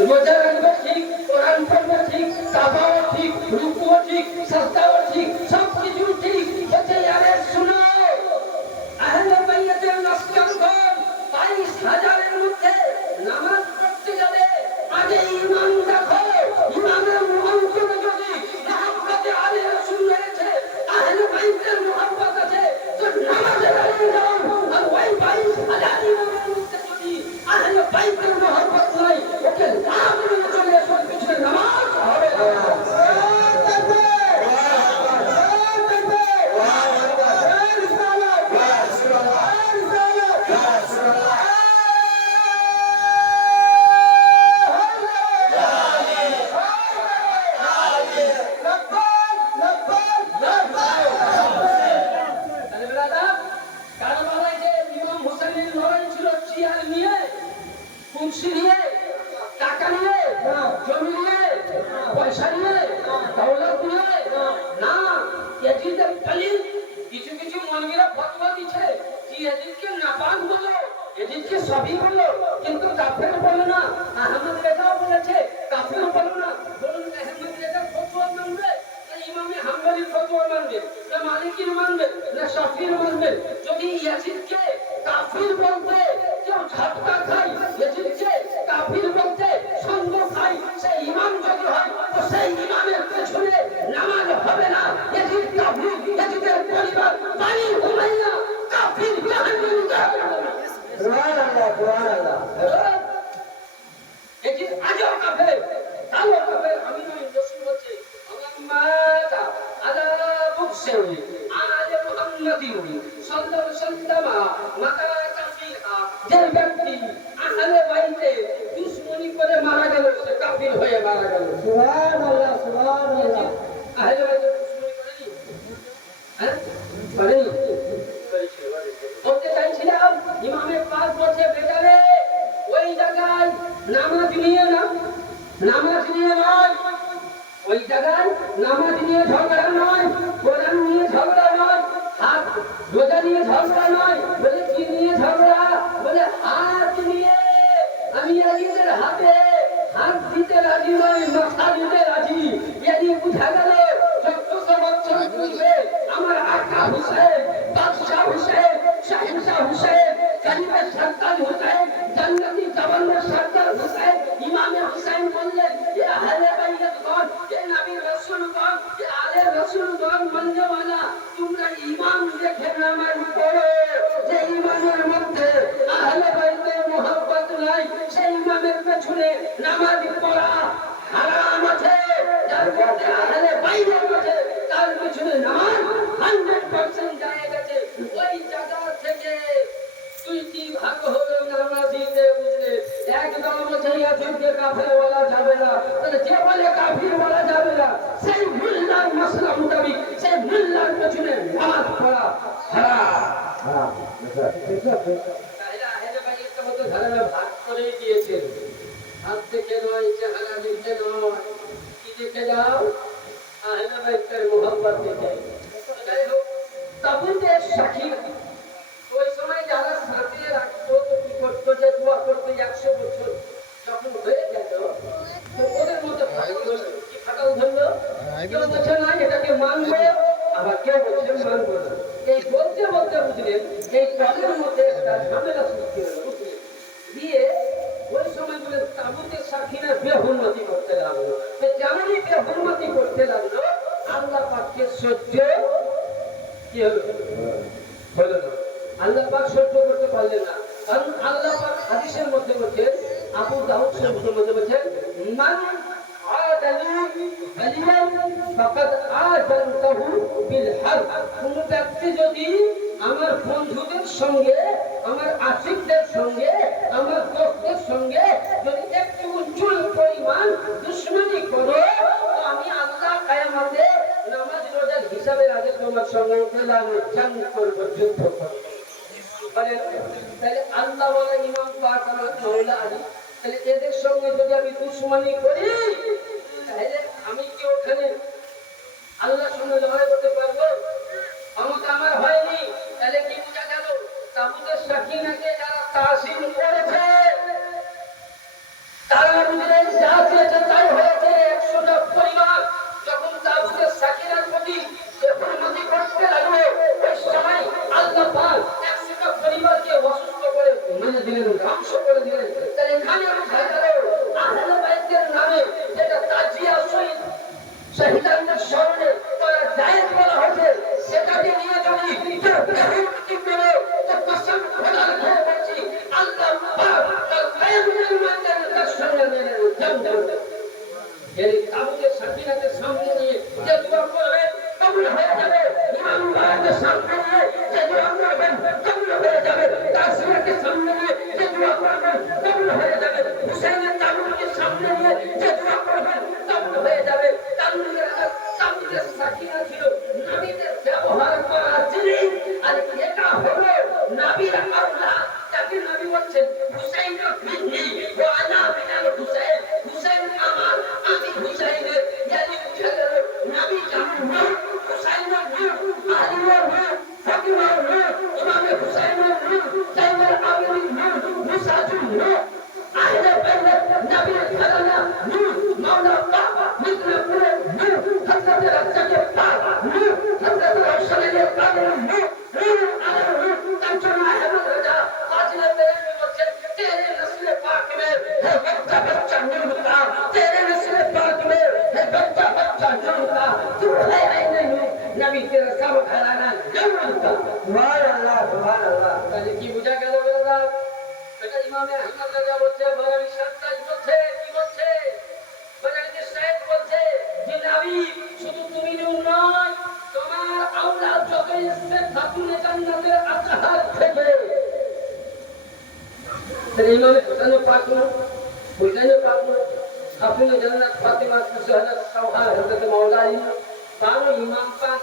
রোজা রাখবে ঠিক, কোরআন পড়বে ঠিক, কাবাও ঠিক, রুকুও ঠিক, সাজদাও ঠিক, সবকিছু ঠিক। বলছে আরে শুনো, আহলে বাইতের লস্করগণ 22,000-এর মধ্যে নামাজ পড়তে গেলে আগে ঈমান দেখো। ঈমানের অন্তরে যদি মুহাব্বতে আলে রাসূল রয়েছে, আহলে বাইতের মুহাব্বত আছে, তো নামাজে দাঁড়িয়ে যাও। আর ওই 22,000 ঈমানের মধ্যে যদি আহলে বাইতের মুহাব্বত নাই, ওকে লাভ নিয়ে চলে এসো, পিছনে নামাজ হবে না। সবই বললো, কিন্তু কাফের বলো না। আহমদ রেজাও বলেছে কাফের বলো না। বলুন আহমদ রেজা ফতোয়া মানবে না ইমামে হাম্বলির ফতোয়া মানবে, না মালিকির মানবে, না শাফির মানবে? যদি ইয়াজিদকে কাফির বলতে কেউ ঝটকা খায়, ইয়াজিদকে কাফির বলতে সঙ্গ খায়, সেই ইমাম যদি হয় তো সেই ইমামের পেছনে নামাজ হবে না। ইয়াজিদ কাফির, ইয়াজিদের পরিবার বানি উমাইয়া কাফির, জাহান্নামী জাহান্নামী। সুবহানাল্লাহ সুবহানাল্লাহ। এটি আজও কাফের, কালো কাফের। আমি নই, রাসূল বলছে আল্লাহুম্মা আলা বুকসি আলে মুহাম্মাদিন সাল্লাল্লাহু আলাইহি ওয়াসাল্লাম মাতা কাফিরা। যে ব্যক্তি আহলে বাইতে দুশমনি করে মারা গেল, সে কাফির হয়ে মারা গেল। সুবহানাল্লাহ সুবহানাল্লাহ। আহলে বাইতে দুশমনি করেনি, হ্যাঁ করেনি। বলতে চাইছিলাম ইমামে পাক বলছে বেটারে ওই জায়গায় নামাজ নিয়ে না, নামাজ নিয়ে নয়, ওই জায়গায় নামাজ নিয়ে ঝগড়া নয়, কোরআন নিয়ে ঝগড়া নয়, হাত রোজা নিয়ে ঝগড়া নয়। বলে কি নিয়ে ঝগড়া? বলে হাত নিয়ে। আমি ইয়াজিদের হাতে হাত দিতে রাজি নয়, মাথা দিতে রাজি। ইয়াজি বুঝা গেল 1400 বছর পূর্বে আমার আকা হুসেন, বাদশাহ হুসেন, শাহেনশাহ হুসেন, কালিমের সরদার হুসেন, জান্নাতি জওয়ানের সরদার হুসেন, ইমামে হুসেন বললেন এ আহলে বাইতগণ, এ নবীর রাসূলগণ, এ আলে রাসূলগণ মাননেওয়ালা, তোমরা ঈমান দেখে নামাজ পড়ো। যে ঈমানের মধ্যে আহলে বাইতের মুহাব্বত নাই, সেই ঈমানের পেছনে নামাজ পড়া হারাম আছে। যার মধ্যে আহলে বাইত আছে, তার পেছনে নামাজ 100% জায়েজ আছে। ওই জায়গা থেকে দুইটি ভাগ হলো নামাজিতে, বুঝলে? একদল বলছে ইয়াজিদকে কাফের বলা যাবে না, তাহলে যে বলে কাফির বলা যাবে না, সেই মুল্লার মাসলা মোতাবেক সেই মুল্লার পেছনে নামাজ পড়া হারাম। তাহলে আহলে বাইতকে মতো ধারণা ভাগ করে দিয়েছেন। হাত থেকে নয়, চেহারা দেখে নয়, কি দেখে যাও? আহলে বাইতের মুহাব্বত দেখে। যাই হোক, তাবুতের সাক্ষী ওই সময় যারা সাথে রাখতো তো কি করতো, যে দোয়া করতো 100 বছর যখন হয়ে গেল, তো ওদের মধ্যে কি ফাটাল ধরলো। কেউ বলছে না এটাকে মানবো, আবার কেউ বলছে মানবো না। এই বলতে বলতে বুঝলেন এই দলের মধ্যে একটা ঝামেলা সৃষ্টি হলো, বুঝলেন? দিয়ে ওই সময় বলে তাবুতের সাক্ষীরা বেহুরমতি করতে লাগলো। যেমনই বেহুরমতি করতে লাগলো, আল্লাহ পাককে সহ্য কি হলো? হলো না। আল্লাহ পাক সহ্য করতে পারলেন না। কারণ আল্লাহ পাক হাদিসের মধ্যে বলেছেন, আবু দাউদ শরীফের মধ্যে বলেছেন, মান আদালি ওয়ালিয়ান ফাকাদ আযানতাহু বিল হারব। কোন ব্যক্তি যদি আমার বন্ধুদের সঙ্গে, আমার আশিকদের সঙ্গে, আমার দোস্তদের সঙ্গে যদি একটু চুল পরিমাণ দুশমনি করো, তো আমি আল্লাহ কিয়ামতে নামাজ রোজার হিসাবের আগে তোমার সঙ্গে জাং করব, যুদ্ধ করব। তাহলে আল্লাহ বলে ইমাম পাক মাওলা আলী, তাহলে এদের সঙ্গে যদি আমি দুশমনি করি, তাহলে আমি কি ওখানে আল্লাহর সঙ্গে লড়াই করতে পারবো? ক্ষমতা আমার হয়নি। তাহলে কি বোঝা গেল? তাবুতের সাক্ষীনাকে যারা তাসিল করেছে, তারা নিজেরাই যা চেয়েছে তাই হয়েছে। 100টা পরিবার যখন তাবুতের সাকিনার প্রতি হুরমতি করতে লাগলো, ওই সময় আল্লাহ পাক 100টা পরিবারকে অসুস্থ করে মেরে দিলেন, ধ্বংস করে দিলেন। তাই এখানে বোঝা গেল আহলে বাইতের নামে যেটা তাজিয়া শহীদ শহীদানদের স্মরণে তারা জায়েজ বলা হয়েছে, সেটাকে নিয়ে যদি কেউ হুরমতি করে তো কসম খোদার খেয়ে বলছি আল্লাহ পাক তার কায়ামতের ময়দানে তার সঙ্গে মেরে জান্নাত এই তাবুতের সাকিনাতের সামনে নিয়ে যে দোয়া করবে কবুল হয়ে যাবে। ইমাম বাহারের সামনে নিয়ে যে দোয়া করবেন কবুল হয়ে যাবে। তাসবিহকে সামনে নিয়ে যে দোয়া করবেন কবুল হয়ে যাবে। হুসাইনের তাবুতকে সামনে নিয়ে যে দোয়া করবেন কবুল হয়ে যাবে। তাবুতের সাকিনা ছিল নবীদের ব্যবহার করা জিনিস, আর এটা হলো নবীর আওলাদ। তাকে নবী বলছেন হুসাইন মিন্নি ওয়া আনা মিনাল হুসাইন, হুসাইন আমার, আমি হুসাইনের। ইয়ানি বুঝালো নবী যেমন নূর, হুসাইনের নূর, আলীর নূর, ফাতিমার নূর, ইমাম হুসাইনের নূর, জাইনুল আবেদিন নূর, মুসাজুল নূর, আহলে বাইত নবীর ঘরানা নূর, মাওলা পাক মিদনাপুরের নূর, হযরত রাজ্জাকের পাক নূর, হযরত রাসূলের কাদের নূর, নূর আলা নূর। তার আহমদ রাজা ফাজিলা বেরেলভী বলছেন তেরে নসল পাক মে है बच्चा बच्चा नूर का, तेरे नस्ल पाक में है बच्चा बच्चा नूर का, तू है आईने नूर, नबी तेरा सब घराना नूर का। सुभान अल्लाह। তাহলে কি বোঝা গেল বেটা? এটা ইমামে আহমদ রাজা বলছে, বারানি সাত্তাজ বলছে, কি বলছে? বারানি সাহেব বলছে যে নবী শুধু তুমি নূর নয়, তোমার আওলাদ যত এসেছে খাতুনে জান্নাতের আজহার থেকে। ইমামে হুসাইন পাক না, হুসাইন পাক না, খাতুনে জান্নাত ফাতিমা সুজহানাত সাওহা হযরত মাওলা আলী তার ইমাম পাক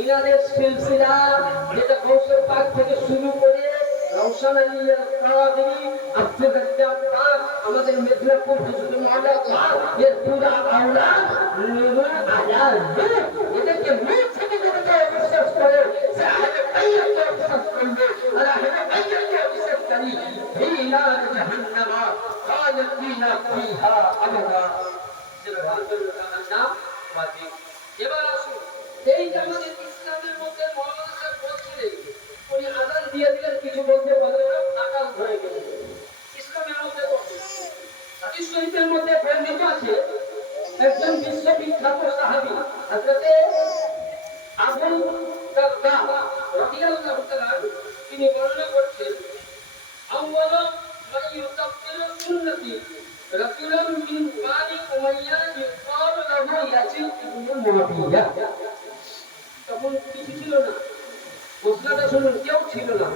ইনাদের সিলসিলা যেটা কৌশল পাক থেকে শুরু করে রওশন আলী কাদেরী আব্দুল রাজ্জাক পাক আমাদের মেদিনীপুর হুজুর মাওলা পাক এর পুরা আওলাদ নূর আলা নূর। এদেরকে নূর থেকে যেটা বিশ্বাস করে সে আহলে বাইতকে বিশ্বাস করবে, আর আহলে বাইতকে বিশ্বাস করি في نار جهنم خالدين فيها أبدا। এবার আসুন, এই যে আমাদের ইসলামের মধ্যে মৌলানা সাহেব বলছিলেন, উনি আযান দিয়ে দিলেন, কিছু বলতে পারলেন না, আকাশ হয়ে গেল। ইসলামের মধ্যে হাদিস শরীফের মধ্যে বর্ণিত আছে একজন বিশ্ববিখ্যাত সাহাবী হযরত আবু দারদা রাদিয়াল্লাহু তাআলা, তিনি বর্ণনা করছেন أول من يكفر سنتي رجل من بني أمية يقال له يزيد بن معاوية। তখন কিছু ছিল না, ঘোষণাটা শুনুন, কেউ ছিল না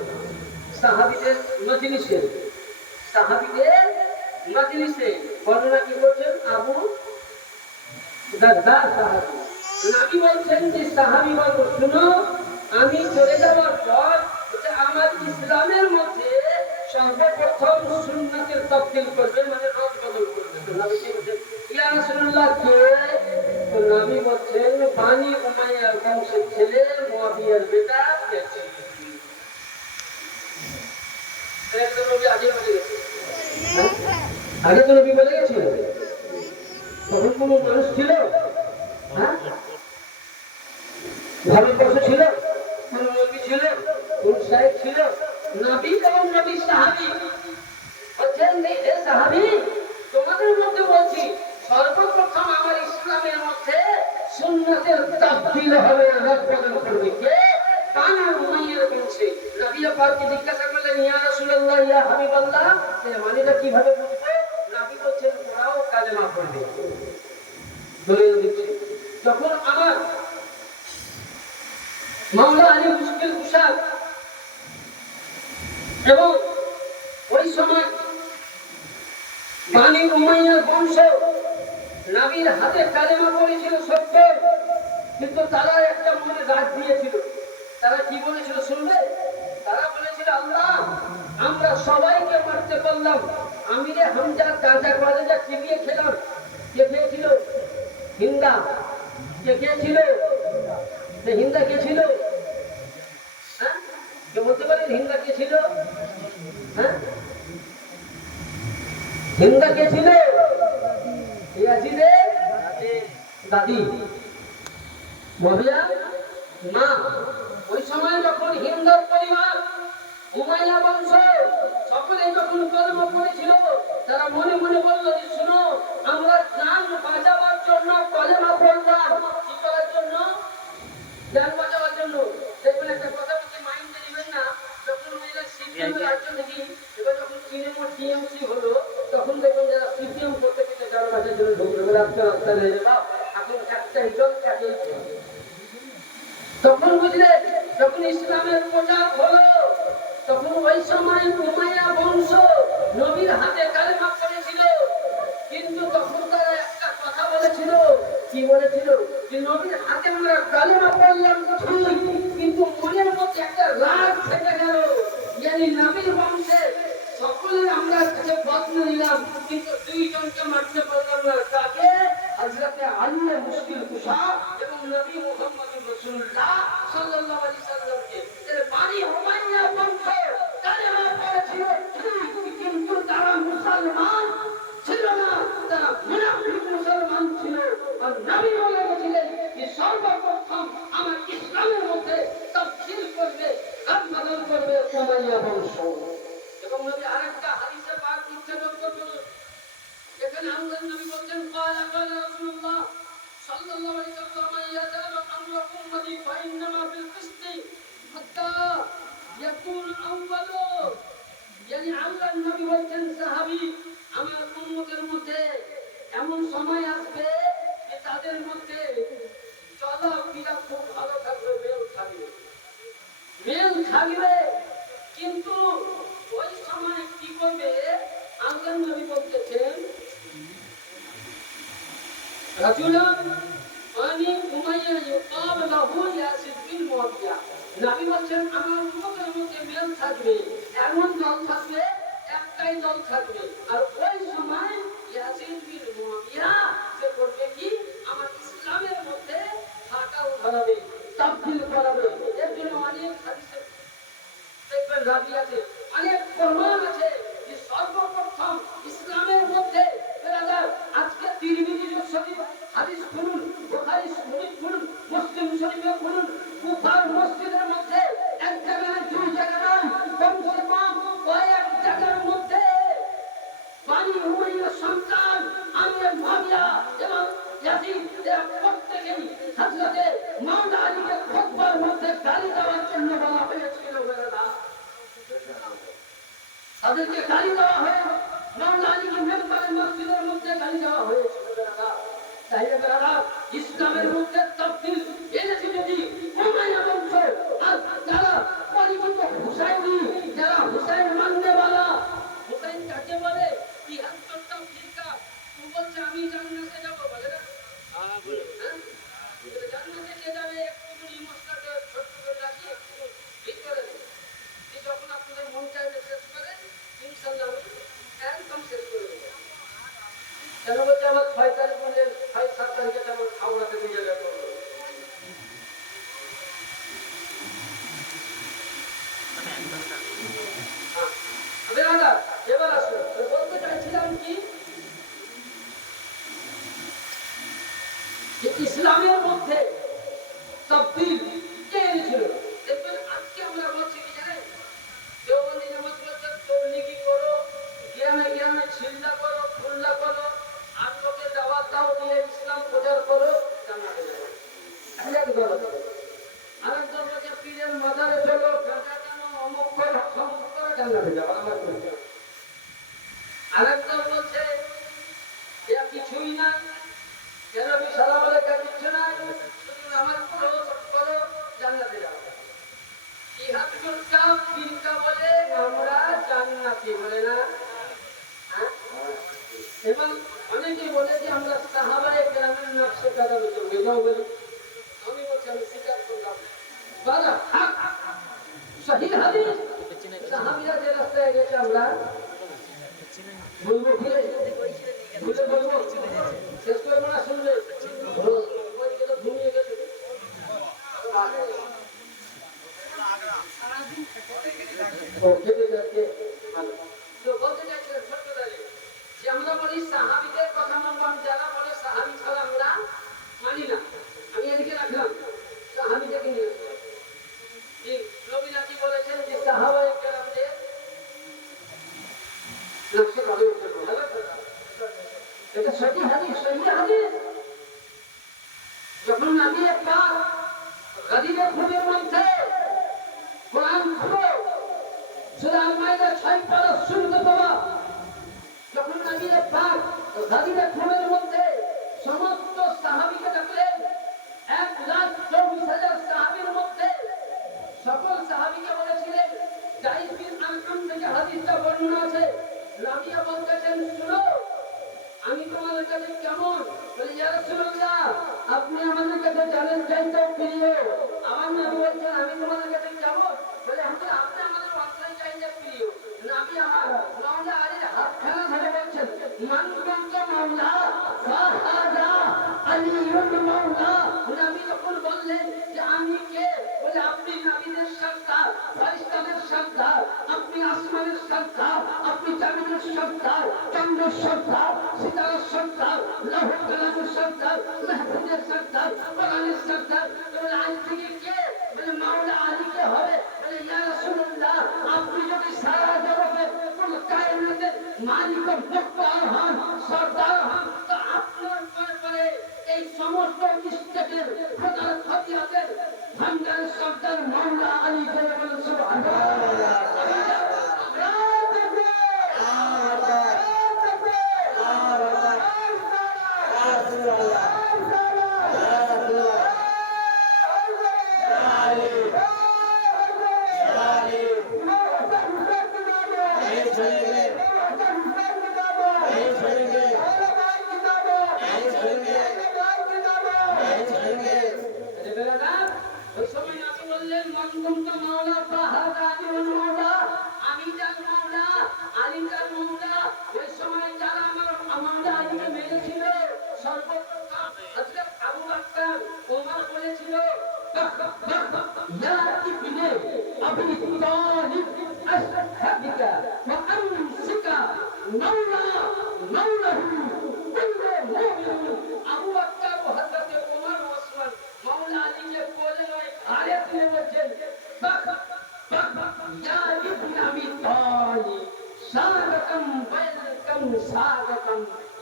সাহাবীদের মজলিসে। বর্ণনা কি করছেন? আবু দারদা সাহাবী। নবী বলছেন যে সাহাবীগণ শুনো, আমি চলে যাওয়ার পর আমার ইসলামের মধ্যে সর্বপ্রথম সুন্নাতের তাবদীল করবে, মানে রদ বদল করবে। তো নবী বলেন ইয়া রাসূলুল্লাহ কে? তো নবী বলেন বানি উমাইয়ার বংশের ছেলে মুয়াবিয়ার বেটা ইয়াজিদ। একদম নবী আগে বলে গেছে, আগে তো নবী বলে গেছিল। তখন কোন মানুষ ছিল? হ্যাঁ, ভারতবর্ষ ছিল, কোন নবী ছিল, কোন সাহেব ছিল? নবী কোন নবী? সাহাবী বলছেন হে সাহাবী, তোমাদের মধ্যে বলছি সর্বপ্রথম আমার ইসলামের মধ্যে সুন্নাতের তাবদীল হবে, রদ বদল করবে কে? বানি উমাইয়ার বংশে। নবী পাককে জিজ্ঞাসা করলেন ইয়া রাসূলুল্লাহ ইয়া হাবিবাল্লাহ, মানেটা কিভাবে বুঝবো? নবী বলছেন ওরাও কালেমা পড়বে। দলিল দিচ্ছে, যখন আমার মাওলা আলী মুশকিল কুশাদ এবং ওই সময় বানি উমাইয়ার বংশ নবীর হাতে কালেমা পড়েছিল সত্য, কিন্তু তারা একটা মনে রাগ দিয়েছিল। তারা কি বলেছিল শুনবে? তারা বলেছিল আল্লাহ আমরা সবাইকে মারতে পারলাম, আমিরে হামজা গাজা গাজা চিবিয়ে খেলাম। কে খেয়েছিল? হিন্দা। কে খেয়েছিল? হিন্দা কে ছিল? হ্যাঁ, কে বলতে পারেন হিন্দা কে ছিল? হ্যাঁ, হিন্দা কে ছিল? দাদি মহিলা মা। ওই সময় যখন হিন্দুর পরিবার উমাইয়া বংশ সকলে যখন কলম পড়েছিল, তারা মনে মনে বলল যে শুনো, আমরা জান বাঁচাবার জন্য কলেমা পড়লাম। কি করার জন্য? জান বাঁচাবার জন্য। দেখবেন একটা কথা বলতে মাইন্ডে নেবেন না, যখন সিপিএম রাজ্য থেকে এবার যখন তৃণমূল টিএমসি হলো, তখন দেখবেন যারা সিপিএম করতে গেছে জান বাঁচার জন্য ঢুকলো, রাস্তা রাস্তা হয়ে যাবে, এখন একটাই দল তাকেই। তখন বুঝলে যখন ইসলামের প্রচার হলো, তখন ওই সময় উমাইয়া বংশ নবীর হাতে কালেমা পড়েছিল। কিন্তু তখন তারা একটা কথা বলেছিল। কি বলেছিল? যে নবীর হাতে আমরা কালেমা পড়লাম ঠিক, কিন্তু মনের মধ্যে একটা রাগ থেকে গেল। yani নবীর বংশে সকলের আমরা কাছে বদনা নিলাম, কিন্তু দুইজনকে মারতে পারলাম না। কাকে? হযরতে আলী মুশকিল কুশা এবং নবী মুহাম্মদুর রাসূলুল্লাহ সাল্লাল্লাহু আলাইহি সাল্লামকে। এর বাড়ি উমাইয়া বংশ কালেমা পড়েছিল ঠিক, কিন্তু তারা মুসলমান ছিল না, তারা মুনাফিক মুসলমান ছিল। আর নবী বলেছিলেন যে সর্বপ্রথম আমার ইসলামের মধ্যে তাফসীর করবে, কাজ বদল করবে উমাইয়া বংশ। এবং নবী আরেকটা হাদিসে পাক উচ্চারণ করলেন, এখানে আল্লাহ নবী বলেন قال رسول الله صلى الله عليه وسلم يزال امر امتي فانما بالقسط حتى يكون اول। يعني আল্লাহ নবী বলেন সাহাবী, আমার উম্মতের মধ্যে এমন সময় আসবে যে তাদের মধ্যে চলাফেরা খুব ভালো থাকবে, মেল থাকবে। কিন্তু ওই সময় কি করবে? আল্লাহ নবী বলতেছেন রাজুলান আনি উমাইয়া ইউকাল লাহু ইয়াসিদ বিন মুআবিয়া। নবী বলেন আমার উম্মতের মধ্যে মেল থাকবে, এমন দল থাকবে, একটাই দল থাকবে। আর ওই সময় ইয়াসিদ বিন মুআবিয়া সে করবে কি? আমার ইসলামের মধ্যে ফাঁকা উঠাবে, তাবদীল করাবে। এর জন্য অনেক হাদিসে দেখবেন রাবি আছে, অনেক প্রমাণ আছে যে সর্বপ্রথম ইসলামের মধ্যে আজকে তিরমিজি শরীফ হাদিস খুলুন, বুখারী শরীফ খুলুন, মুসলিম শরীফে খুলুন, কুফার মসজিদের মধ্যে এক জায়গায় দুই জায়গায় কমসে কম কয়েক জায়গার মধ্যে বানি উমাইয়ার সন্তান আমির মুআবিয়া এবং ইয়াজিদ এরা প্রত্যেকেই হযরতে মাওলা আলীকে খুতবার মধ্যে গালি দেওয়ার জন্য বলা হয়েছিল। তাদেরকে গালি দেওয়া হয়ে মাওলা আলীকে মেম্বারের মসজিদের মধ্যে গালি দেওয়া হয়েছিল। তাইলে বেরাদা ইসলামের মধ্যে তাবদীল এনেছে যদি উমাইয়া বংশ। আর যারা পরিচিত হুসাইনি, যারা হুসাইন মাননেওয়ালা, হুসাইন কাকে বলে? ৭৩টা ফিরকা। ও বলছে আমি জান্নাতে যাব, বলে না? জান্নাতে কে যাবে? একটু মশলাকে ছোট্ট করে রাখি, একটু ঠিক করে দেবে। যখন আপনাদের মন চাইবে শেষ করে ইনশাআল্লাহ একদম শেষ করে দেবো। কেন বলছে? আমার ৬ তারিখ মানে ৬-৭ তারিখে আমার খাওয়াতে দিয়ে যাবে। এবার আসুন, বলতে চাইছিলাম কি যে ইসলামের মধ্যে তাবদীল কে এনেছিল? দেখবেন আজকে আমরা বলছি কি জানেন, দেওবন্দি জামাত বলছে তবলিগি করো, গ্রামে গ্রামে ছিল্লা করো, খুল্লা করো, আর লোকে দাওয়াত দাও, দিয়ে ইসলাম প্রচার করো, জান্নাতে যাবে। আরেক দল বলছে পীরের মাজারে চলো, গাঁজা কেনো, অমুক করো, সমুক করো, জান্নাতে যাবে। আরেক দল বলছে এরা কিছুই না, কেন সারা বলে কিছু না, শুধু নামাজ পড়ো, সব করো, জান্নাতে যাবে। ইহাতুলকা ফিরকা বলে আমরা জান্নাতি, বলে না? এবং অনেকে বলে যে আমরা সাহাবায়ে কেরামের নকশে কাদা বেজাও বলি। আমি বলছি আমি স্বীকার করলাম, বাবা হক সহিহ হাদিস। সাহাবীরা যে রাস্তায় গেছে আমরা বলবো কি? বলে বলবো শেষ করবো না, শুনলে ঘুমিয়ে গেছে। বলতে চাইছিলেন ছোট্ট যে আমরা বলি সাহাবীদের কথা মানবো, যারা বলে সাহাবী ছাড়া আমরা সহি হাদিস যখন নবী পাক গাদিবের খুবের মধ্যে কোরআন খুলো সূরা আল-মাইদা 6 পারা শুনতে পাওয়া যখন নবী পাক গাদিবের খুবের মধ্যে সমস্ত সাহাবীকে ডাকলেন 1,24,000 সাহাবীর মধ্যে সকল সাহাবীকে বলেছিলেন জাইদ বিন আরকাম থেকে হাদিসটা বর্ণনা আছে নবী বলতেছেন শুনো আমি তোমাদের কাছে কেমন বলে ইয়া রাসূলুল্লাহ আপনি আমাদের কাছে জানেন চাইতেও প্রিয় আমার নবী বলছেন আমি তোমাদের কাছে কেমন বলে হুজুর আপনি আমাদের অন্তরে চাইতে প্রিয় নবী আমার মাওলা আলীর হাতখানা ধরে বলছেন মান কুনতু মাওলা ফাহাদা আলীউল মাওলা নবী যখন বললেন যে আমি কে বলে আপনি নবীদের সরদার ফেরেশতাদের সরদার আপনি আসমানের সরদার আপনি জমিনের সরদার চন্দ্রের সরদার সিতারার সরদার লৌহ কালামের সরদার মাহফুজের সরদার কোরআনের সরদার বলে আজ থেকে কে বলে মাওলা আলীকে হবে বলে ইয়া রাসূলুল্লাহ আপনি যদি সারা জগতে কোন কায়নাতের মালিক ও মুখতার হন সরদার হন তো আপনার পরে এই সমস্ত স্টেটের প্রধান খতিয়াতের ভান্ডারের সরদার মাওলা আলী কে বলে সুবহানাল্লাহ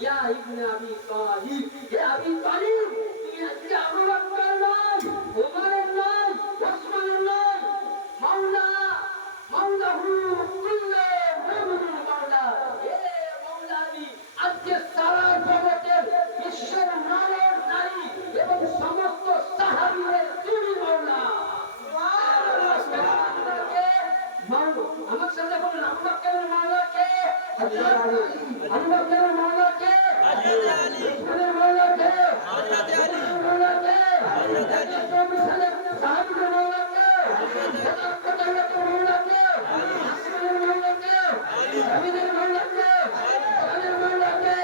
Ya Ibn Abi Talib, ya Abi Talib, তুমি আজকে আবু বকর নয়, ওমরের নয়, ওসমানের নয়, মাওলা, মাওলাহু কুল্লু মুমিন মাওলা, এ মাওলা আলী, আজকে সারা জগতের বিশ্বের মানব নারী এবং সমস্ত সাহাবীদের তুমি মাওলা। আমার সাথে বলুন আবু বকরের মাওলা কে? আবু বকরের মাওলা কে? ওসমানের মাওলা কে? মাওলা কে? সাহাবীদের মাওলা কে? খোদার মাওলা কে? আসমানের মাওলা কে? জমিনের মাওলা কে? কোরআনের মাওলা কে?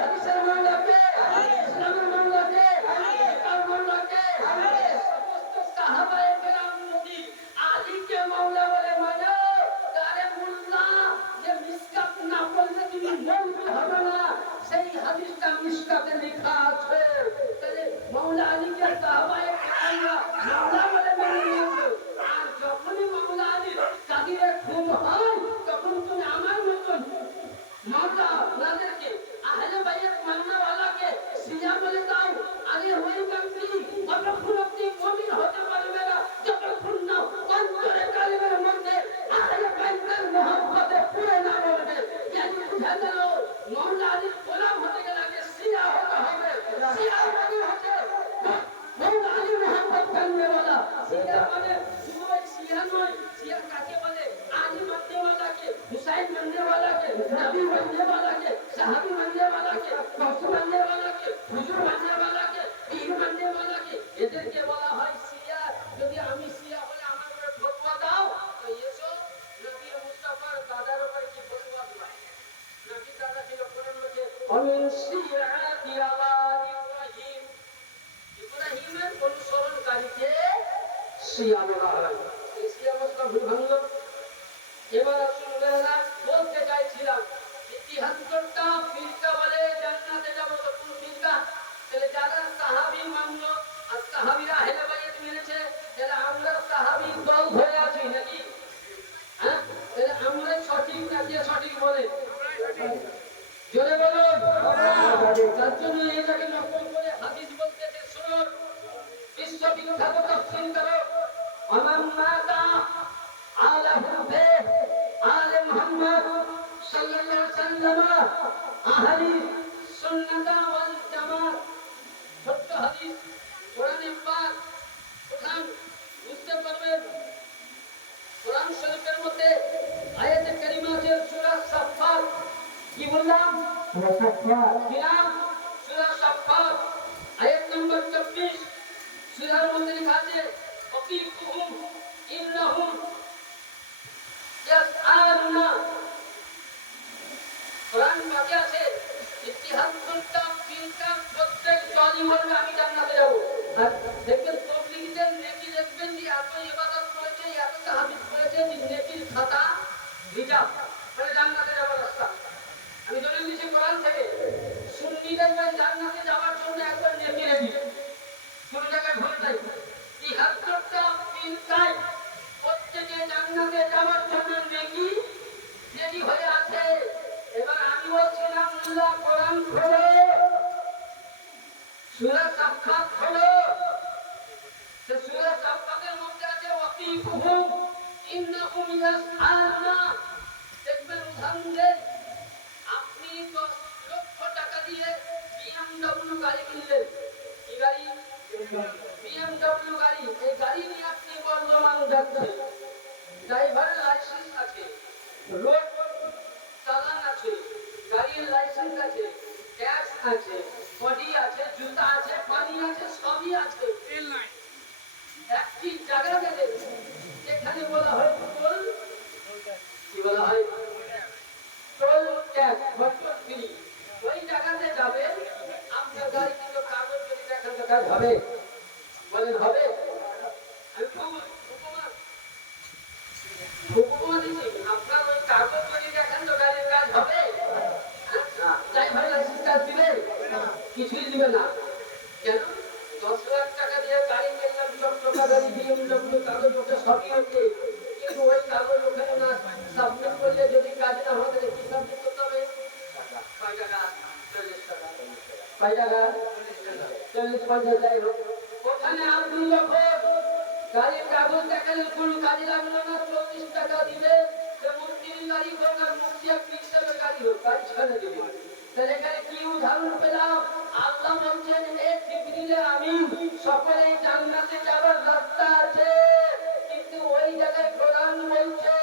হাদিসের মাওলা কে? ইসলামের মাওলা কে? ফিকহের মাওলা কে? সমস্ত সাহাবায়ে কেরাম নবী আলীকে মাওলা বলে মানে তারে মোল্লা যে মিসকাত না পড়লে তুমি মৌলবি হবে না সেই হাদিসটা মিসকাতে লেখা আছে তাহলে মাওলা আলীকে সাহাবায়ে কেরামরা মাওলা বলে মেনে নিয়েছে আর যখনই মাওলা আলীর কাদিরে খুন হয় তখন তুমি আমার মতন মাওলা আপনাদেরকে আহলে বাইত মাননেওয়ালাকে শিয়া বলে দাও আরে ওই কান্ট্রি যতক্ষণ আপনি মুমিন হতে পারবে না যতক্ষণ না অন্তরে কালিমের মধ্যে আহলে বাইতের মুহাব্বতে পুরে না বলবে জানি বুঝা গেল মাওলা আলীর গোলাম হতে গেলে আগে শিয়া হতে হবে শিয়া মানে হচ্ছে মাওলা আলীর মুহাব্বত করনেওয়ালা শিয়া মানে শুধু ওই শিয়া নয় শিয়া কাকে বলে আলী মাননেওয়ালাকে হুসাইন মাননেওয়ালাকে নবী মাননেওয়ালাকে সাহাবী মাননেওয়ালাকে রাসূল মাননেওয়ালাকে হুজুর মাননেওয়ালাকে পীর মাননেওয়ালাকে এদেরকে বলা হয় শিয়া যদি আমি শিয়া বলে আমার উপরে ফতোয়া দাও তো এসো নবী মুস্তাফার দাদার উপরে কি ফতোয়া দিবা নবী দাদা ছিল কোরআন মধ্যে অমিন শিয়াতি আলা ইব্রাহিম ইব্রাহিমের অনুসরণকারীকে শিয়া বলা হয় এই শিয়া মতটা ভুল ভাঙলো এবার রাসূলুল্লাহ বলতে চাইছিলাম যে ৭৩টা ফিরকা বলে জান্নাতে যাব তো কোন ফিরকা তাহলে যারা সাহাবী মানলো আর সাহাবীরা আহলে বাইত মেনেছে তাহলে আমরা সাহাবী দল হয়ে আছি নাকি হ্যাঁ তাহলে আমরা সঠিক না কে সঠিক বলে জোরে বলুন ومن مات على حبه آل محمد صلى الله عليه وسلم أهل السنة والجماعة ছোট্ট হাদিস কোরআনে পাক প্রধান বুঝতে পারবেন কোরআন শরীফের মধ্যে আয়াতে কারিমা আছে সূরা সাফফাত কি বললাম সূরা সাফফাত কি নাম সূরা সাফফাত আয়াত নম্বর 24 সূরার মধ্যে লেখা আছে ওয়াকিফুহুম ইন্নাহুম ইয়াসআলুনা কোরআন পাকে আছে ইতিহাসটা ফিলটা প্রত্যেক জালিম বলবে আমি জান্নাতে যাব আর দেখবেন তবলিগীদের নেকি দেখবেন যে এত ইবাদত করেছে এত তাহাজ্জুদ করেছে যে নেকির খাতা হিজাব মানে জান্নাতে যাওয়ার রাস্তা আমি দলিল দিচ্ছি কোরআন থেকে সুন্নি দেখবেন জান্নাতে যাওয়ার জন্য একবার নেকি রেডি কোন জায়গায় ভুল নাই ইতিহাসটা ফিলটাই প্রত্যেকে জান্নাতে যাওয়ার জন্য নেকি রেডি হয়ে আছে এবার আমি বলছিলাম আল্লাহ কোরআন খোলো সূরা সাফফাত খোলো সে সূরা সাফফাতের মধ্যে আছে ওয়াকিফুহুম ইন্নাহুম ইয়াসআলুনা দেখবেন উদাহরণ দেন আপনি 10 লক্ষ টাকা দিয়ে BMW গাড়ি কিনলেন কি গাড়ি BMW গাড়ি এই গাড়ি নিয়ে আপনি বর্ধমান যাচ্ছেন ড্রাইভারের লাইসেন্স আছে রোড চালান আছে গাড়ির লাইসেন্স আছে ট্যাক্স আছে বডি আছে জুতা আছে পানি আছে সবই আছে একটি জায়গা গেলে এখানে বলা হয় টোল কি বলা হয় টোল ট্যাক্স ভট্টর ফ্রি ওই জায়গাতে যাবে আপনার গাড়ি কিন্তু কাগজ যদি দেখান তো কাজ হবে বলেন হবে আমি উপমা দিচ্ছি আপনার ওই কাগজ যদি দেখান তো গাড়ির কাজ হবে ড্রাইভার লাইসেন্স কাজ দিবে কিছুই দিবে না কেন 10 লাখ টাকা দিয়ে গাড়ি কিনলাম চট্টগ্রাম গাড়ি BMW কাগজপত্র সবই আছে কিন্তু ওই কাগজ ওখানে না সাবমিট করলে যদি কাজ না হয় তাহলে কি সাবমিট করতে হবে কয় টাকা 40 টাকা কয় টাকা 40-50 যাই হোক ওখানে আপনি যখন গাড়ির কাগজ দেখালেন কোন কাজে লাগলো না 40 টাকা দিলে সে মন্ত্রীর গাড়ি হোক আর মুখিয়া পিকসারের গাড়ি হোক গাড়ি ছেড়ে দিবে তাহলে এখানে কি উদাহরণ পেলাম আল্লাহ বলছেন এ জিবরিলে আমিন সকলেই জান্নাতে যাওয়ার রাস্তা আছে কিন্তু ওই জায়গায় কোরআন বলছে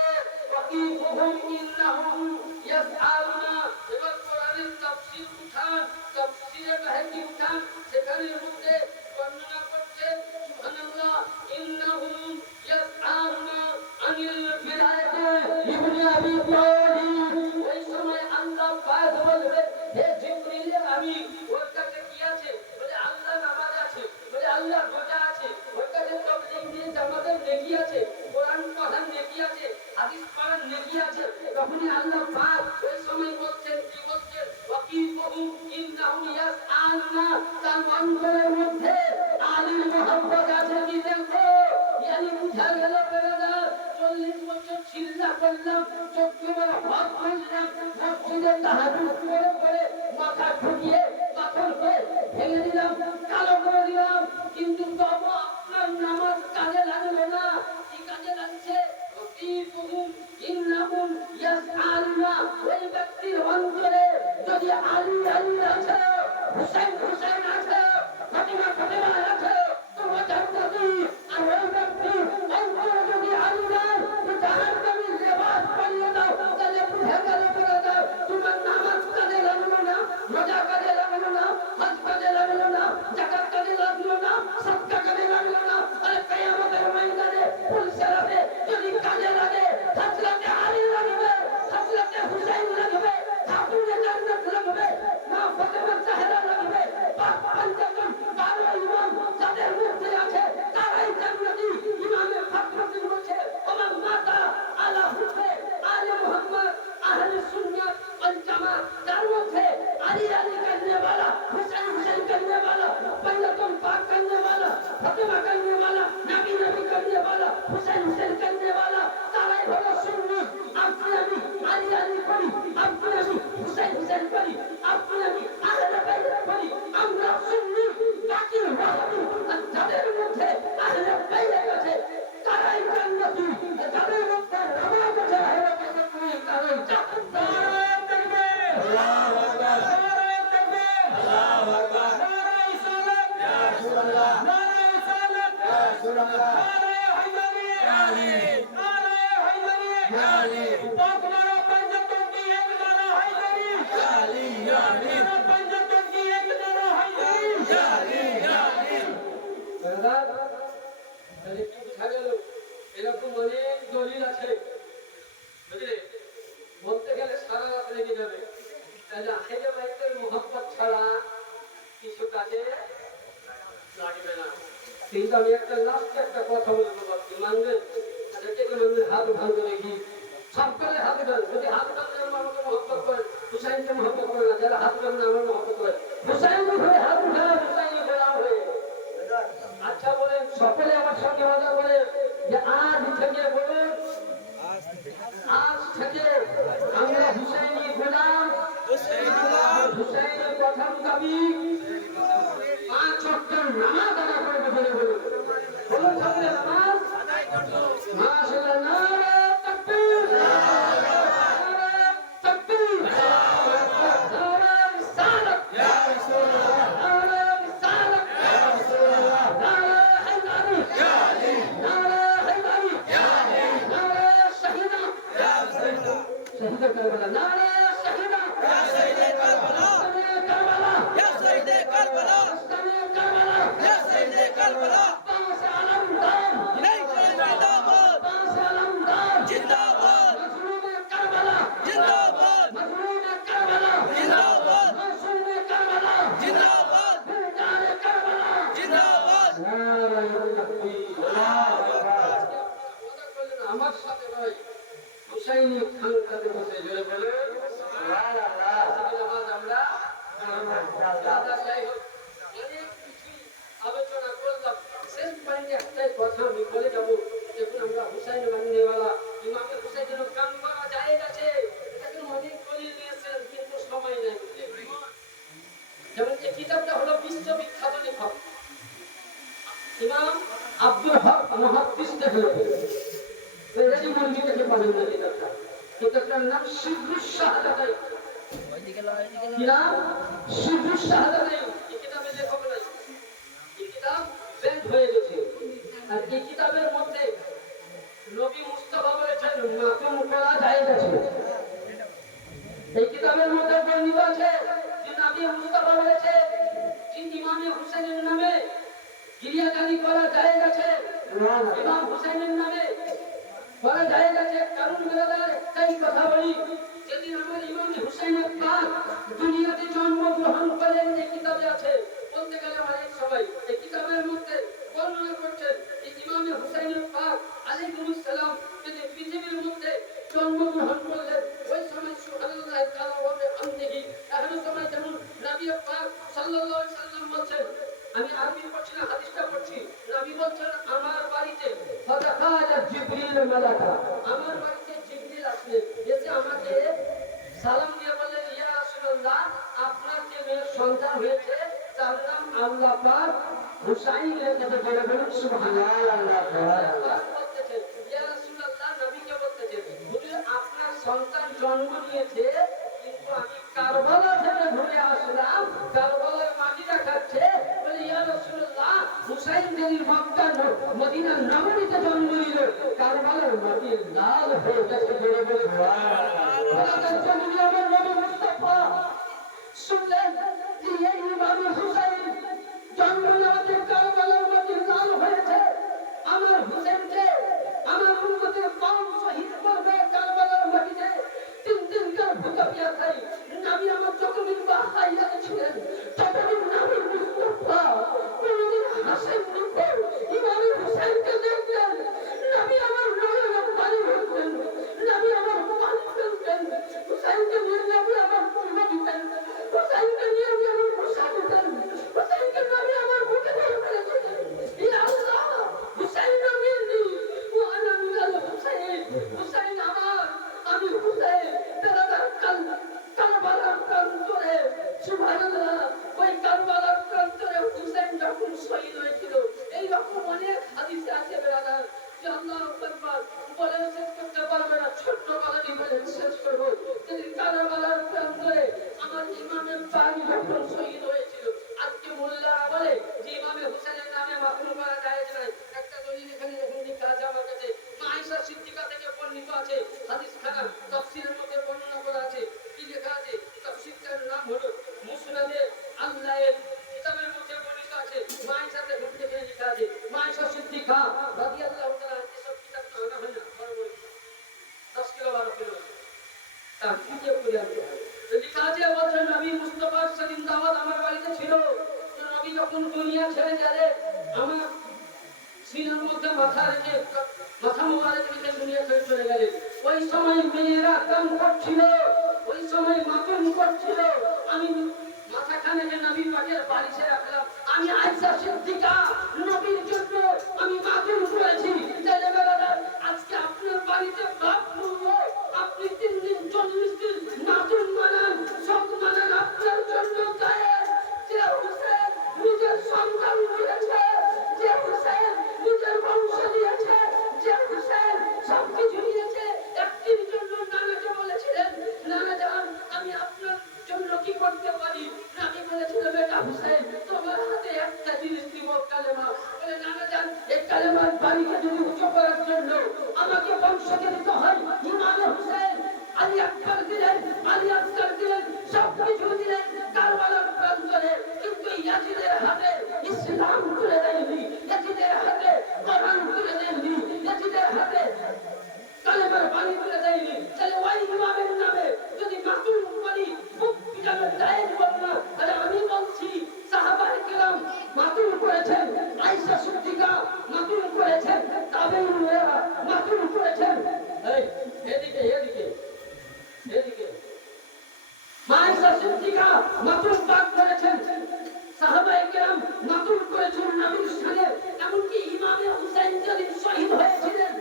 ওয়াকিফুহুম ইন্নাহুম ইয়াসআলুনা এবার কোরআনের তাফসীর উঠান তাফসীরের মাহফিল উঠান সেখানের মধ্যে বর্ণনা করছে সুবহানাল্লাহ ইন্নাহুম ইয়াসআলুনা আনিল ফিরাইতি ইবনে আবি তালিব ওই সময় আল্লাহ পাক বলবে হে জিবরিল আমি ওর কাছে কি আছে বলে আল্লাহ নামাজ আছে বলে আল্লাহ রোজা আছে ওর কাছে তাবলীগ দিয়ে জামাতের নেকি আছে কোরআন পড়ার নেকি আছে হাদিস পড়ার নেকি আছে তখনই আল্লাহ পাক ওই সময় বলছেন কি বলছেন ওয়াকিফুহুম ইন্নাহুম ইয়াসআলুনা তার অন্তরের মধ্যে আলীর মোহাব্বত আছে কি দেখো ইয়ানি বুঝা গেল বেরাদার 40 বছর চিল্লা করলাম 14 বার হক করলাম মসজিদে তাহাজ্জুদ করে মাথা ঠুকিয়ে পাথরকে ভেঙে দিলাম কালো করে দিলাম কিন্তু তবু আপনার নামাজ কাজে লাগলো না কি কাজে লাগছে ওয়াকিফুহুম ইন্নাহুম ইয়াসআলুনা ওই ব্যক্তির অন্তরে যদি আলী আছে হুসাইন আছে ফাতিমা আছে তো জান্নাতি আর ওই ব্যক্তি অন্তরে যদি আলী নাই তো জাহান্নামী লেবাস পরিয়ে দাও তাহলে বুঝে গেল বেরাদার তোমার নামাজ কাজে লাগলো না রোজা কাজে লাগলো না হজ কাজে লাগলো না যাকাত কাজে লাগলো না সাদকা কাজে লাগলো না আরে কিয়ামতের ময়দানে পুলসেরাতে যদি কাজে লাগে হযরতে আলী লাগবে হযরতে হুসাইন লাগবে খাতুনে জান্নাত লাগবে মা ফাতেমা জাহরা লাগবে কিন্তু আমি একটা লাস্ট একটা কথা বলবো, বাকি মানবেন? আচ্ছা কে কে মানবেন? হাত উঠান করে দেখি। সকলে হাত উঠান। যদি হাত উঠান যেন আমাকে মহব্বত করেন, হুসাইনকে মহব্বত করে না। যারা হাত উঠান না আমার মহব্বত করে, হুসাইনি হয়ে হাত উঠান, হুসাইনি গোলাম হয়ে। আচ্ছা বলেন সকলে আমার সঙ্গে মজা করে যে আজ থেকে বলুন, আজ থেকে আমরা হুসাইনি গোলাম, হুসাইনি প্রথম দাবি 5 ওয়াক্ত নামাজ আদায় করবো বলে বলুন। বলুন সকলে নামাজ মাশাআল্লাহ, নারে তাকবীর, নারে তাকবীর, নারে রিসালাত, ইয়া রাসূলুল্লাহ, নারে রিসালাত, ইয়া রাসূলুল্লাহ, নারে হায়দারি, ইয়া আলী, নারে হায়দারি, ইয়া আলী, নারে শাহিদা, ইয়া রাসূলুল্লাহ, শহীদ কারবালা, নারে শাহিদা, ইয়া শহীদ কারবালা, কারবালা, ইয়া শহীদ কারবালা, কারবালা, ইয়া শহীদ কারবালা, পাঁচ আলমদার, জিন্দাবাদ, পাঁচ আলমদার, জিন্দাবাদ, মাজলুমে কারবালা, জিন্দাবাদ, মাজলুমে কারবালা, জিন্দাবাদ, মাসুমে কারবালা, জিন্দাবাদ, গুলজারে কারবালা, জিন্দাবাদ। নারে তাকবীর, আল্লাহু আকবার। আমার সাথে নয়, হুসাইনি খানকাতে বসে জোরে বলে সুবহানাল্লাহ। নামাজ আমরা আল্লাহ যাই হোক, অনেক কিছু আলোচনা করলাম। শেষ পয়েন্টে একটাই কথা আমি বলে যাব, দেখুন আমরা হুসাইন মাননেওয়ালা, ইমামে হুসাইনের কাম করা যায় আছে, এটাকে অনেক বলে নিয়েছেন কিন্তু সময় নেই। যেমন এই কিতাবটা হলো বিশ্ববিখ্যাত লেখক ইমাম আব্দুল হক মুহাদ্দিস লিখেছেন। এই মন্দির থেকে পাবেন না কিতাবটা। কিতাবটার নাম শিবরুশ শাহাদাতাইন। কি নাম? শিবরুশ শাহাদাতাইন। এই কিতাবের লেখক নাই, এই কিতাব ব্যান্ড হয়ে গেছে। আর এই কিতাবের মধ্যে নবী মুস্তাফা বলেছেন মাতুম করা যায় গেছে। এই কিতাবের মধ্যে বর্ণিত আছে যে নবী মুস্তাফা বলেছে যে ইমামে হুসাইনের নামে গিরিয়াগানি করা যায় গেছে, ইমাম হুসাইনের নামে করা যায় গেছে। কারণ বেরাদার একটাই কথা বলি, যেদিন আমার ইমাম হুসাইনের পাক দুনিয়াতে জন্মগ্রহণ করেন এই কিতাবে আছে। বলতে গেলে অনেক সবাই এই কিতাবের মধ্যে বর্ণনা করছেন যে ইমাম হুসাইনের পাক আলাইহিস সালাম যদি পৃথিবীর মধ্যে জন্মগ্রহণ করলেন, ওই সময় সুবহানাল্লাহ তাআলা ওয়া বিহামদিহি, এখন সময় যেমন নবী পাক সাল্লাল্লাহু আলাইহি সাল্লাম বলছেন, আমি আরবি পড়ছি না, হাদিসটা পড়ছি। নবী বলছেন আমার বাড়িতে ফাদাখালা জিবরিল মালাকা, আমার বাড়িতে জিবরিল আসলেন, এসে আমাকে সালাম দিয়ে বললেন ইয়া রাসূলুল্লাহ, আপনার যে মেয়ের সন্তান হয়েছে তার নাম আল্লাহ পাক হুসাইন রেখেছে, বলে বলুন সুবহানাল্লাহ। বলতেছেন ইয়া রাসূলুল্লাহ, নবীকে বলতেছেন হুজুর আপনার সন্তান জন্ম নিয়েছে, কিন্তু আমি কারবালা থেকে ঘুরে আসলাম, কারবালার মাটি দেখাচ্ছে, বলে ইয়া রাসূলুল্লাহ হুসাইন যদি মক্কা মদিনা নগরীতে জন্ম নিল, কারবালার মাটি লাল হয়ে গেছে, বলে বলে সুবহানাল্লাহ। আমার নবী মুস্তাফা শুনলেন যে এই ইমাম হুসাইন জন্ম নেওয়াতে কারবালার মাটি লাল হয়েছে, আমার হুসাইনকে আমার উম্মতের কওম শহীদ করবে কারবালার মাটিতে। 3 দিন কার ভুকা পিয়াসাই নবী আমার যতদিন বাহাইয়া ছিলেন ততদিন নবী মুস্তাফা কোনদিন হাসেননি। ইমাম হুসাইনকে দেখলেন, নবী আমার নয়নে পানি ভরতেন, নবী আমার পানি ফেলতেন, হুসাইনকে নিয়ে নবী আমার পূর্ব দিতেন, হুসাইনকে নিয়ে আমার মুসা দিতেন, হুসাইনকে নবী আমার বুকে ধরে ফেলেছিলেন। ইয়া আল্লাহ, হুসাইন নবী ও আনা মিনাল হুসাইন, হুসাইন আমার, আমি হুসাইন তেরাদার কারবালার প্রান্তরে, সুবহানাল্লাহ, ওই কারবালার প্রান্তরে হুসাইন যখন শহীদ হয়েছিল। এই রকম অনেক হাদিসে আছে বেরাদার, যে আল্লাহু আকবার বলে শেষ করতে পারবে না, ছোট্ট বানানি বলে শেষ করবো। যদি কারবালার প্রান্তরে আমার ইমামের পাক যখন শহীদ হয়েছিল, আজকে মোল্লারা বলে যে ইমামে হুসাইনের নামে মাফুল করা জায়েজ নাই। একটা দলিল এখানে দেখুন লেখা আছে আমার কাছে, আয়েশা সিদ্দিকা থেকে বর্ণিত আছে, হাদিস খানা তাফসীরের মধ্যে বর্ণনা করা আছে। কি লেখা আছে? তাফসীরটার নাম হলো মুসনাদে আল্লাহের, কিতাবের মধ্যে বর্ণিত আছে। আয়েশা থেকে লেখা আছে, আয়েশা সিদ্দিকা রাদিয়াল্লাহু তাআলা, এসব কিতাব তো আনা হয় না, বড় বড় 10 কিলো 12 কিলো তার কি দিয়ে পড়ে আনতে হয়। লেখা আছে বলছেন নবী মুস্তাফা সেদিন দাওয়াত আমার বাড়িতে ছিল। নবী যখন দুনিয়া ছেড়ে গেলেন, আমার সিনার মধ্যে মাথা রেখে মাথা মোবারক রেখে দুনিয়া ছেড়ে চলে গেলেন। ওই সময় মেয়েরা কাম করছিল, ওই সময় মাতম করছিল। আমি মাথাখানে নবী পাকের বাড়ি ছেড়ে রাখলাম। আমি আয়েশা সিদ্দিকা নবীর জন্য আমি মাতম করেছি। তাহলে বেলারা আজকে আপনার বাড়িতে বাপ মরলো, আপনি 3 দিন 40 দিন মাতম মানান, সব মানান আপনার জন্য গায়ে। যে হুসেন নিজের সন্তান দিয়েছে, যে হুসেন নিজের বংশ দিয়েছে, যে হুসেন সবকিছু দিয়েছে, একটির জন্য নানাকে বলেছিলেন, নানা জান আমি আপনার জন্য কি করতে পারি? নানি বলেছিল বেটা হুসেন তোমার হাতে একটা জিনিস দিব, কালেমা। বলে নানা জান এই কালেমার বাড়িকে যদি উঁচু করার জন্য আমাকে বংশকে দিতে হয়, ইমামে হুসেন আলী আকবর দিলেন, আলী আসগর দিলেন, সবকিছু দিলেন কারবালার প্রান্তরে। কিন্তু ইয়াজিদের হাতে ইসলাম তুলে দেয়নি, ইয়াজিদের হাতে কোরআন তুলে দেয়নি, ইয়াজিদের হাতে কালেমার বাণী তুলে দেয়নি। তাহলে ওই ইমামের নামে যদি মাসুম বলি খুব পিটানোর দায়ের বল না, তাহলে আমি বলছি সাহাবায়ে কেরাম মাসুম করেছেন, আয়েশা সিদ্দিকা মাসুম করেছেন, তাবেঈনরা মাসুম করেছেন। এই এদিকে এদিকে এদিকে আয়েশা সিদ্দিকা মাসুম পাক করেছেন, সাহাবায়ে কেরাম মাসুম করেছেন নবীর শানে। এমনকি ইমামে হুসাইন যেদিন শহীদ হয়েছিলেন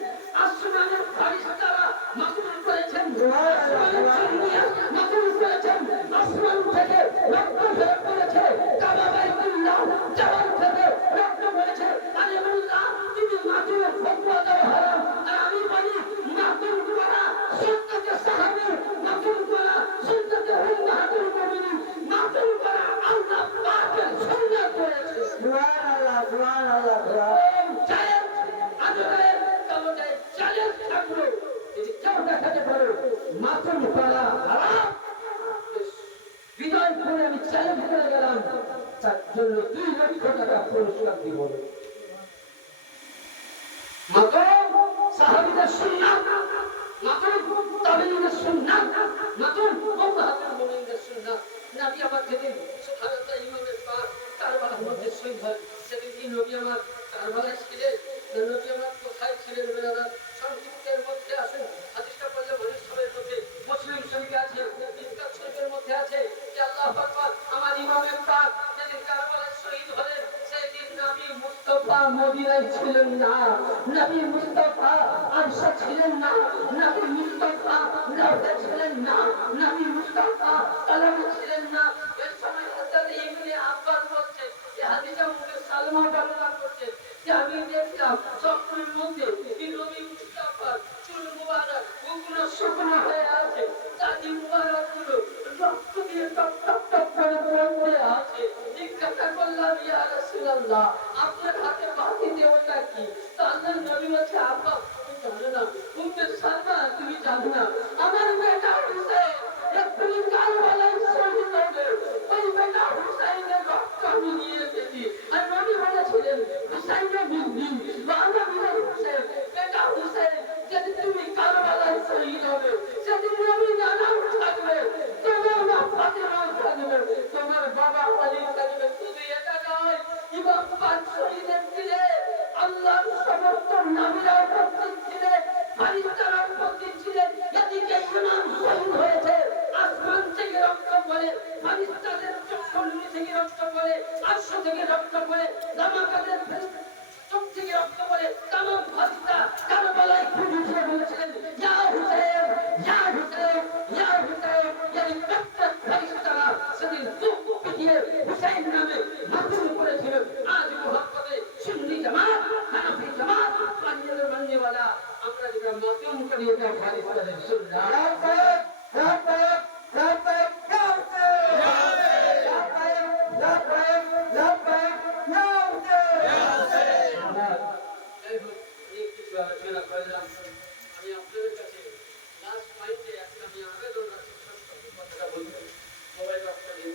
আসমানের ফারিস্তারা মাসুম করেছেন, আসমানের জিন্নিয়া মাসুম করেছেন, আসমান থেকে রক্ত বের করেছে, কাবা বাইতুল্লাহ যাওয়ার থেকে রক্ত বেরেছে। আরে আল্লাহ তুমি মাসুমের ফতোয়া দাও হারাম, আর আমি বলি মাসুম করা সুন্নতে সাহাবী, মাসুম করা সুন্নতে উম্মাহাতুল মুমিনিন, মাসুম করা আল্লাহ পাকের সুন্নাত করেছে। সুবহানাল্লাহ সুবহানাল্লাহ চ্যালেঞ্জ আজরে তবে চ্যালেঞ্জ থাকলো যদি কেউ দেখাতে পারো মাসুম করা হারাম, বিদায় করে আমি চ্যালেঞ্জ করে গেলাম, তার জন্য 2 লক্ষ টাকা পুরস্কার দিব। মাসুম সাহাবীদের সুন্নাত, মাসুম তাবেঈনের সুন্নাত, মাসুম উম্মাহাতুল মুমিনিনের সুন্নাত। নবী আমার যেদিন সুবহানাল্লাহ ইমামের পাক কারবালার মধ্যে শহীদ হয়, সেদিন কি নবী আমার কারবালায় ছিলেন? নবী আমার কোথায় ছিলেন? বেরাদার সংক্ষিপ্তের মধ্যে আসুন, হাদিসটা পড়লে মানুষ সবের মধ্যে মুসলিম শরীফে আছে, মিসকাত শরীফের মধ্যে আছে যে আল্লাহু আকবার আমার ইমামের পাক যেদিন কারবালায় শহীদ হলেন সেদিন নবী মুস্তাফা মদিনায় ছিলেন না, নবী মুস্তাফা আরশে ছিলেন না, নবী মুস্তাফা লাউহে ছিলেন না, নবী মুস্তাফা কালামে ছিলেন না। এই সময় হযরত ইবনে আব্বাস বলছে যে হাদিসে মুখে সালমা বর্ণনা করছে যে আমি দেখলাম স্বপ্নের মধ্যে এই নবী মুস্তাফা চুল মুবারক গুগুলো শুকনো হয়ে আছে, দাড়ি মুবারক গুলো রক্ত দিয়ে টপ টপ টপ করে পড়তে আছে। জিজ্ঞাসা করলাম ইয়া রাসূলুল্লাহ আপনার হাতে বাতিতে ওটা কি? তো আল্লাহর নবী বলছে আব্বা তুমি জানো না, উম্মে সালমা তুমি জানো না, আমার বেটা হুসাইন এক্ষুনি কারবালায় শহীদ হবে, ওই বেটা হুসাইনের রক্ত আমি নিয়ে এসেছি। আর নবী বলেছিলেন হুসাইনের বিন্দি বাংলা বিরোধ হুসাইন, বেটা হুসাইন যেদিন তুমি কারবালায় শহীদ হবে সেদিন নবী নানাও থাকবে, তোমার মা ফাতেমাও থাকবে, তোমার বাবা আলী থাকবে। শুধু এটা নয়, ইমাম পাক শহীদের দিলে আল্লাহর সমস্ত নবীরা উপস্থিত ছিলেন, ফারিস্তারা উপস্থিত ছিলেন। এদিকে ইমাম শহীদ হয়েছে, আসমান থেকে রক্ত পড়ে, ফারিস্তাদের চক্ষু থেকে রক্ত পড়ে, আরশ থেকে রক্ত পড়ে, জামাকাতের চোখ থেকে রক্ত পড়ে, তামাম ফারিস্তা কারবালায় খুঁজে উঠে বলেছিলেন ইয়া হুসাইন ইয়া হুসাইন ইয়া হুসাইন। এই প্রত্যেক ফারিস্তারা সেদিন বুক পিটিয়ে হুসাইন নামে মাসুম করেছিলেন। আজ মুহাম্মদে সুন্নি জামাত, হানাফি জামাত, পাঞ্জাবের মাননেওয়ালা আমরা যেটা মাসুম করি এটা ফারিস্তাদের সুন্নাত। আমি আপনাদের কাছে লাস্ট পয়েন্টে একটা আমি আবেদন রাখছি, কথাটা বলবেন মোবাইল অফটা দিয়ে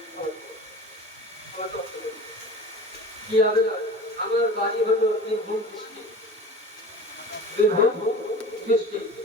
আমার বক্তব্য কি আবেদন। আমার বাড়ি হলো বীরভূম ডিস্ট্রিক্ট, বীরভূম ডিস্ট্রিক্ট